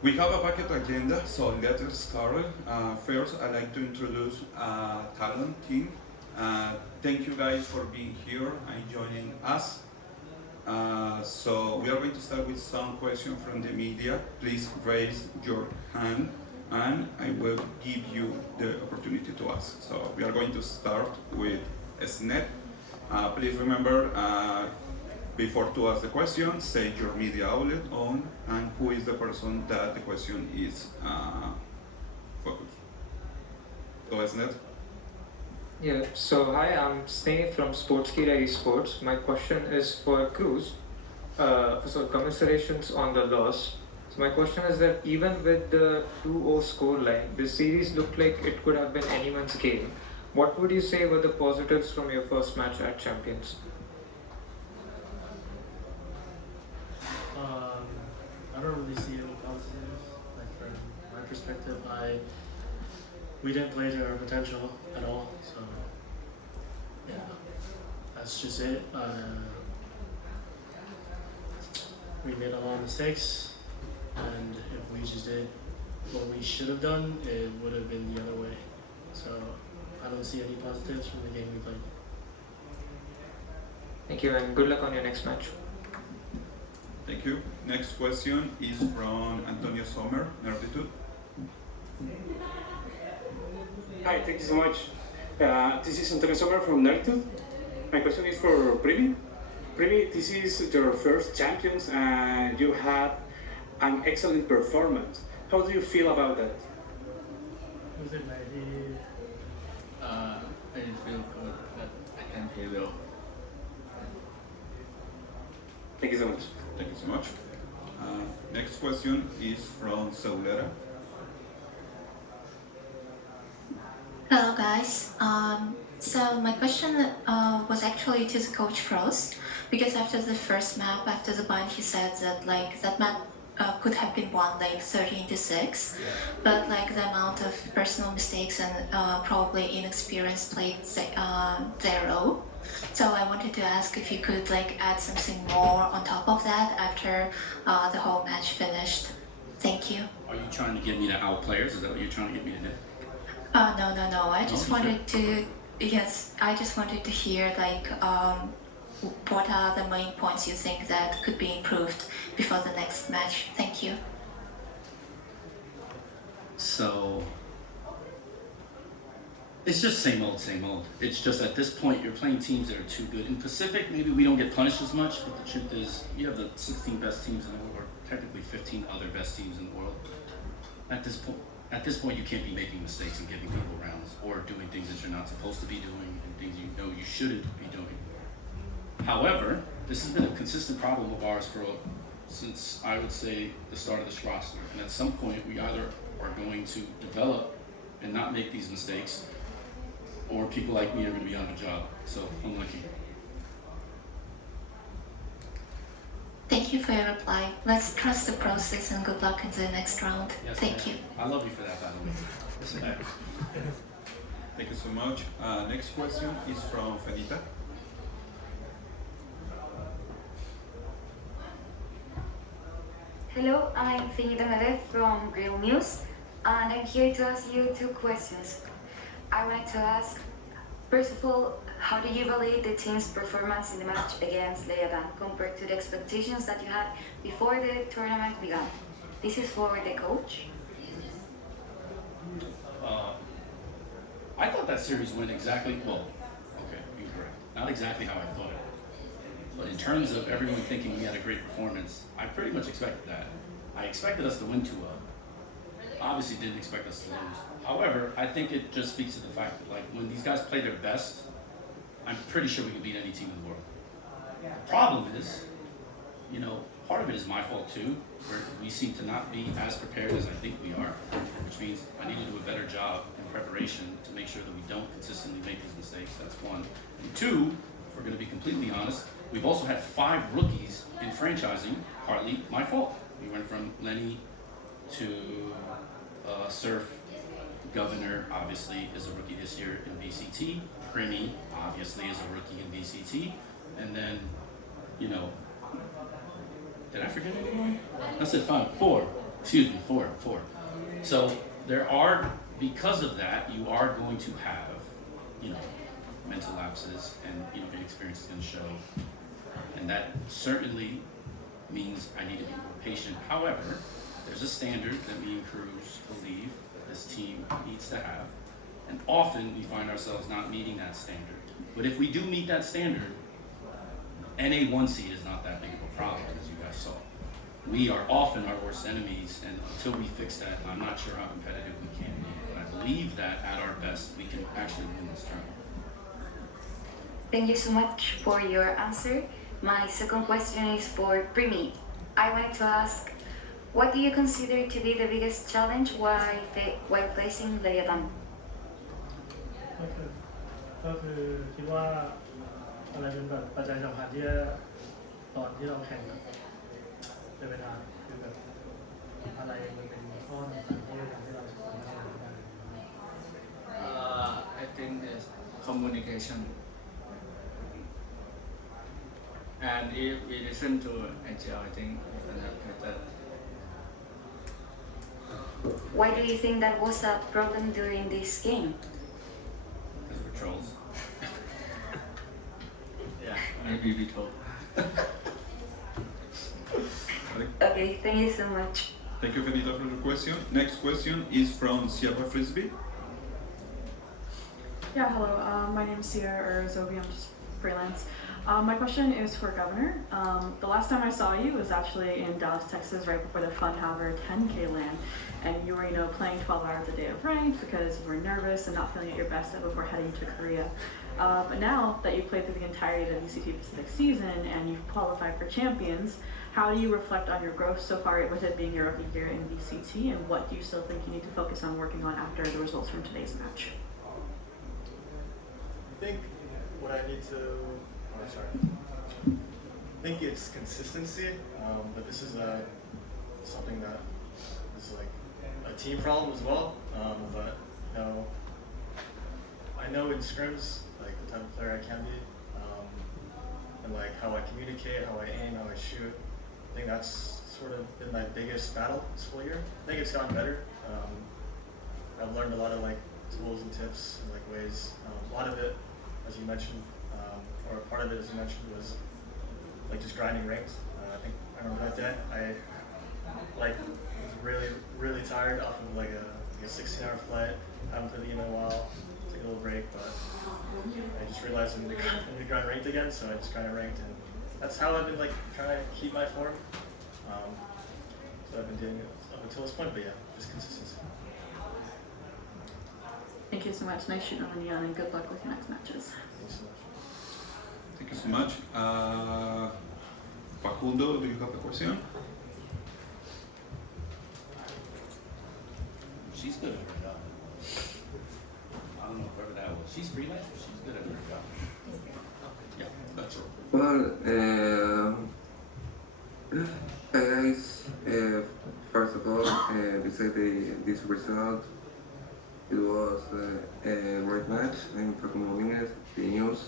We have a packet agenda, so let's start. First, I'd like to introduce Talon team. Thank you guys for being here and joining us. So we are going to start with some questions from the media. Please raise your hand and I will give you the opportunity to ask. So we are going to start with SNET. Please remember, before to ask the question, say your media outlet on and who is the person that the question is focused. So SNET. Yeah, so hi, I'm Sneh from Sportskira Esports. My question is for Cruz. So commiserations on the loss. So my question is that even with the 2-0 score line, the series looked like it could have been anyone's game. What would you say were the positives from your first match at Champions? I don't really see any positives. Like from my perspective, we didn't play to our potential at all. So yeah, that's just it. We made a lot of mistakes, and if we just did what we should have done, it would have been the other way. So I don't see any positives from the game we played. Thank you and good luck on your next match. Thank you. Next question is from Antonio Sommer, Nerditude. Hi, thank you so much. This is Antonio Sommer from Nerditude. My question is for Primi. Primi, this is your first Champions and you had an excellent performance. How do you feel about that? Was it maybe? I didn't feel good, but I can hear though. Thank you so much. Thank you so much. Next question is from Saulera. Hello guys. So my question was actually to the coach Frost, because after the first map, after the bind, he said that like that map could have been won like 13-6, but like the amount of personal mistakes and probably inexperience played their role. So I wanted to ask if you could like add something more on top of that after the whole match finished. Thank you. Are you trying to get me to out players? Is that what you're trying to get me to do? No. I just Oh, sure. wanted to, yes, I just wanted to hear like what are the main points you think that could be improved before the next match? Thank you. So it's just same old, same old. It's just at this point you're playing teams that are too good. In Pacific, maybe we don't get punished as much, but the truth is you have the 16 best teams in the world, or technically 15 other best teams in the world. At this point, you can't be making mistakes and giving people rounds or doing things that you're not supposed to be doing and things you know you shouldn't be doing. However, this has been a consistent problem of ours since I would say the start of this roster. And at some point, we either are going to develop and not make these mistakes, or people like me are going to be on the job. So unlucky. Thank you for your reply. Let's trust the process and good luck in the next round. Yes, Thank you. I love you for that, by the way. Respect. Thank you so much. Next question is from Fenita. Hello, I'm Finita Medez from Real News, and I'm here to ask you two questions. I wanted to ask, first of all, how do you evaluate the team's performance in the match against Leviatan compared to the expectations that you had before the tournament began? This is for the coach. I thought that series went exactly, well, okay, you're correct. Not exactly how I thought it. But in terms of everyone thinking we had a great performance, I pretty much expected that. I expected us to win 2-0. Obviously didn't expect us to lose. However, I think it just speaks to the fact that like when these guys play their best, I'm pretty sure we can beat any team in the world. The problem is, you know, part of it is my fault too, where we seem to not be as prepared as I think we are, which means I need to do a better job in preparation to make sure that we don't consistently make these mistakes. That's one. And two, if we're going to be completely honest, we've also had 5 rookies in franchising, partly my fault. We went from Lenny to Surf. Governor obviously is a rookie this year in VCT. Primi obviously is a rookie in VCT. And then, you know, did I forget anyone? I said 5, 4. Excuse me, four. So there are, because of that, you are going to have, you know, mental lapses and, you know, inexperience is going to show. And that certainly means I need to be more patient. However, there's a standard that me and Cruz believe this team needs to have. And often we find ourselves not meeting that standard. But if we do meet that standard, NA 1 seed is not that big of a problem, as you guys saw. We are often our worst enemies, and until we fix that, I'm not sure how competitive we can be. But I believe that at our best, we can actually win this tournament. Thank you so much for your answer. My second question is for Primi. I wanted to ask, what do you consider to be the biggest challenge while facing Leviatan? ก็คือคิดว่าอะไรเป็นแบบปัจจัยสำคัญที่ตอนที่เราแข่งกับในเวลาคือแบบอะไรมันเป็นข้อสำคัญที่ทำให้เราสามารถชนะได้ I think is communication. And if we listen to AGL, I think we can have better. Why do you think that was a problem during this game? Because we're trolls. Yeah, maybe we told. Okay, thank you so much. Thank you, Benito, for the question. Next question is from Sierra Frisbee. Yeah, hello. My name is Sierra or Zobi. I'm just freelance. My question is for Governor. The last time I saw you was actually in Dallas, Texas, right before the Funhaver 10K LAN, and you were, playing 12 hours a day of ranked because you were nervous and not feeling at your best before heading to Korea. But now that you've played through the entirety of the VCT Pacific season and you've qualified for champions, how do you reflect on your growth so far with it being your rookie year in VCT, and what do you still think you need to focus on working on after the results from today's match? I think what I need to, I think it's consistency, but this is something that is like a team problem as well. But I know in scrims, like the type of player I can be, and like how I communicate, how I aim, how I shoot. I think that's sort of been my biggest battle this whole year. I think it's gotten better. I've learned a lot of like tools and tips and like ways. A lot of it, as you mentioned, or part of it, as you mentioned, was like just grinding ranked. I think I remember that day. I was really tired off of like a 16-hour flight. Haven't played the game in a while. Take a little break, but I just realized I need to grind ranked again, so I just kind of ranked, and that's how I've been like trying to keep my form. So I've been doing it up until this point, but yeah, just consistency. Thank you so much. Nice shooting on the neon, and good luck with your next matches. Thanks so much. Thank you so much. Facundo, do you have a question? She's good at her job. I don't know whoever that was. She's freelance, but she's good at her job. Yeah, that's her. Well, hi guys. First of all, besides this result, it was a great match. I'm Facundo Dominguez, the news.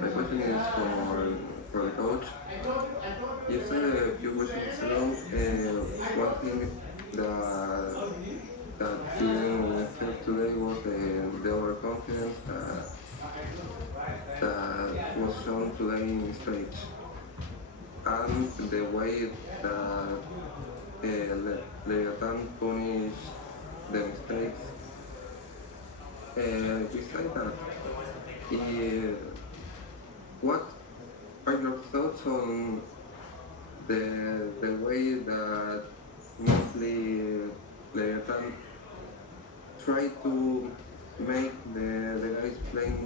My question is for the coach. You said a few questions ago, one thing that didn't help today was the overconfidence that was shown today in the stage, and the way that Leviatan punished the mistakes. Besides that, what are your thoughts on the way that mostly Leviatan try to make the guys playing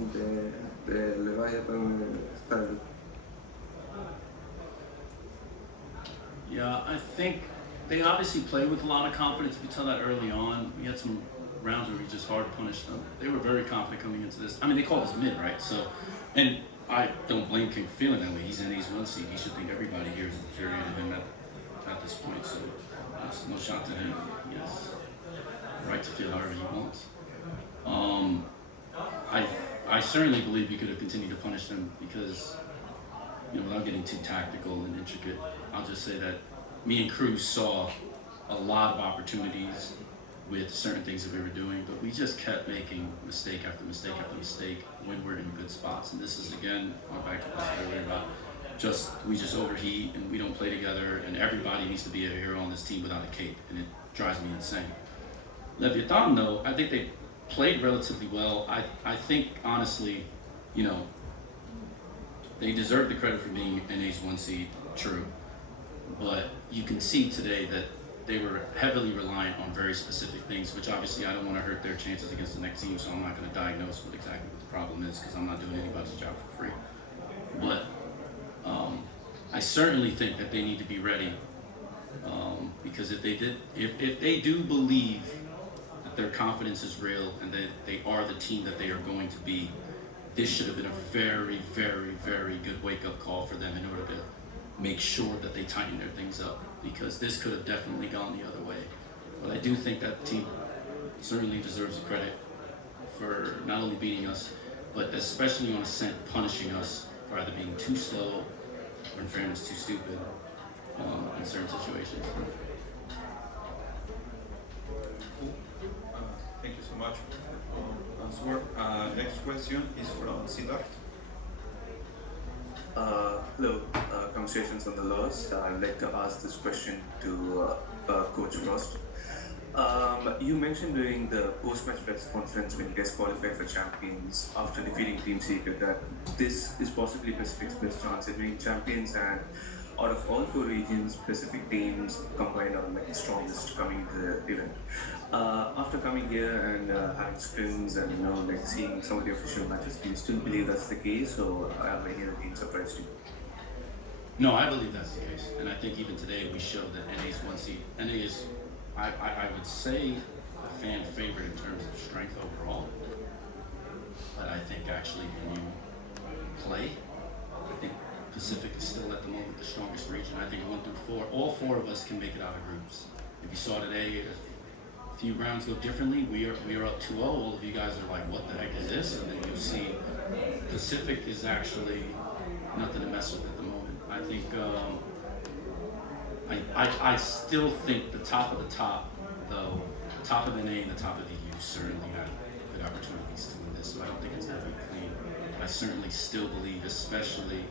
the Leviatan style? Yeah, I think they obviously played with a lot of confidence. You could tell that early on. We had some rounds where we just hard punished them. They were very confident coming into this. I mean, they called us mid, right? So, and I don't blame King for feeling that way. He's in his 1 seed. He should think everybody here is inferior to him at this point. So, no shot to him. He has the right to feel however he wants. I certainly believe we could have continued to punish them because, without getting too tactical and intricate, I'll just say that me and Cruz saw a lot of opportunities with certain things that we were doing, but we just kept making mistake after mistake after mistake when we're in good spots. And this is, again, going back to what I said earlier about we just overheat and we don't play together, and everybody needs to be a hero on this team without a cape, and it drives me insane. Leviatan, though, I think they played relatively well. I think, honestly, you know, they deserve the credit for being NA's 1 seed, true. But you can see today that they were heavily reliant on very specific things, which obviously I don't want to hurt their chances against the next team, so I'm not going to diagnose what exactly what the problem is, because I'm not doing anybody's job for free. But I certainly think that they need to be ready, because if they do believe that their confidence is real and that they are the team that they are going to be, this should have been a very, very, very good wake-up call for them in order to make sure that they tighten their things up, because this could have definitely gone the other way. But I do think that team certainly deserves the credit for not only beating us, but especially on Ascent punishing us for either being too slow or, in fairness, too stupid in certain situations. Thank you so much for answer. Next question is from Siddharth. Hello, congratulations on the loss. I'd like to ask this question to Coach Frost. You mentioned during the post-match press conference when you guys qualified for champions after defeating Team Secret that this is possibly Pacific's best chance at winning champions, and out of all 4 regions, Pacific teams combined are like the strongest coming to the event. After coming here and having scrims and like seeing some of the official matches, do you still believe that's the case, or have any other teams surprised you? No, I believe that's the case, and I think even today we showed that NA's 1 seed. NA is, I would say, a fan favorite in terms of strength overall, but I think actually when you play, I think Pacific is still at the moment the strongest region. I think 1 through 4, all 4 of us can make it out of groups. If you saw today, a few rounds go differently. We are up 2-0. All of you guys are like, what the heck is this? And then you see Pacific is actually nothing to mess with at the moment. I think I still think the top of the top, though, the top of the NA and the top of the U certainly had good opportunities to win this, so I don't think it's going to be clean. But I certainly still believe, especially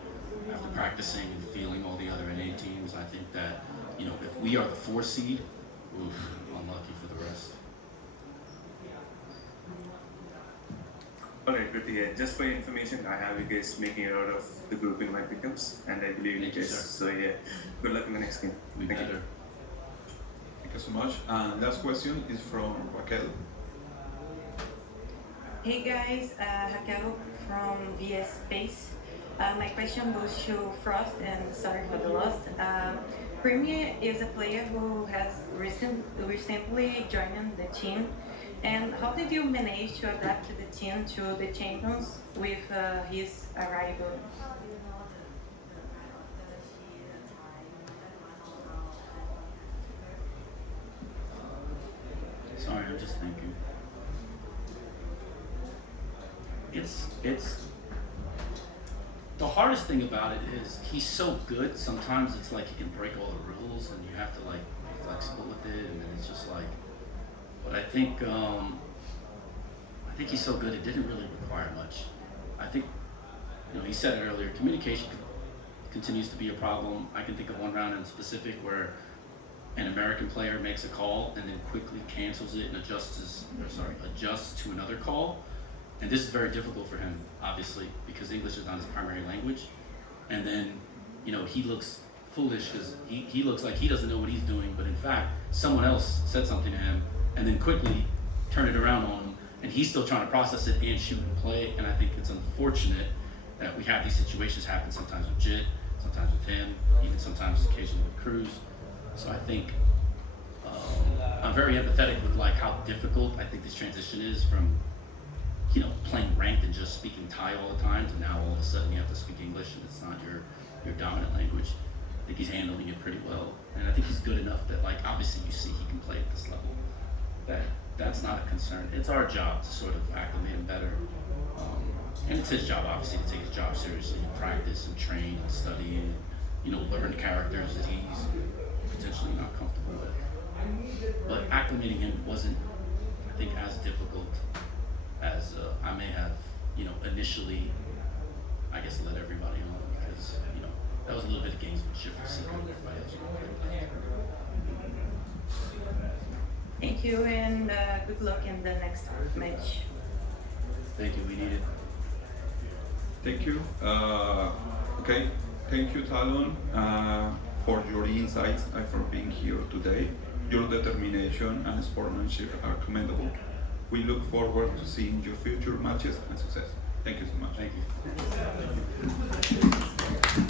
after practicing and feeling all the other NA teams, I think that, you know, if we are the 4 seed, oof, unlucky for the rest. Alright, good to hear. Just for your information, I have you guys making it out of the group in my pickups, and I believe you guys. So yeah, good luck in the next game. We Thank better. you. Thank you so much. Last question is from Raquel. Hey guys, Raquel from VS Space. My question goes to Frost, and sorry for the loss. Premier is a player who has recently joined the team. And how did you manage to adapt the team to the champions with his arrival? Sorry, I'm just thinking. It's the hardest thing about it is he's so good. Sometimes it's like he can break all the rules, and you have to like be flexible with it. And then it's just like. But I think he's so good it didn't really require much. I think, you know, he said it earlier, communication continues to be a problem. I can think of one round in specific where an American player makes a call and then quickly cancels it and adjusts to another call. And this is very difficult for him, obviously, because English is not his primary language. And then, you know, he looks foolish because he looks like he doesn't know what he's doing, but in fact, someone else said something to him and then quickly turn it around on him, and he's still trying to process it and shoot and play. And I think it's unfortunate that we have these situations happen sometimes with Jit, sometimes with him, even sometimes occasionally with Cruz. So I think I'm very empathetic with like how difficult I think this transition is from, you know, playing ranked and just speaking Thai all the time to now all of a sudden you have to speak English and it's not your dominant language. I think he's handling it pretty well, and I think he's good enough that like obviously you see he can play at this level. That's not a concern. It's our job to sort of acclimate him better. And it's his job, obviously, to take his job seriously and practice and train and study and, you know, learn characters that he's potentially not comfortable with. acclimating him wasn't, I think, as difficult as I may have, initially, I guess, let everybody on, because, that was a little bit of gamesmanship for Seeker and everybody else. Thank you, and good luck in the next match. Thank you, we need it. Thank you. Okay, thank you, Talon, for your insights and for being here today. Your determination and sportsmanship are commendable. We look forward to seeing your future matches and success. Thank you so much. Thank you.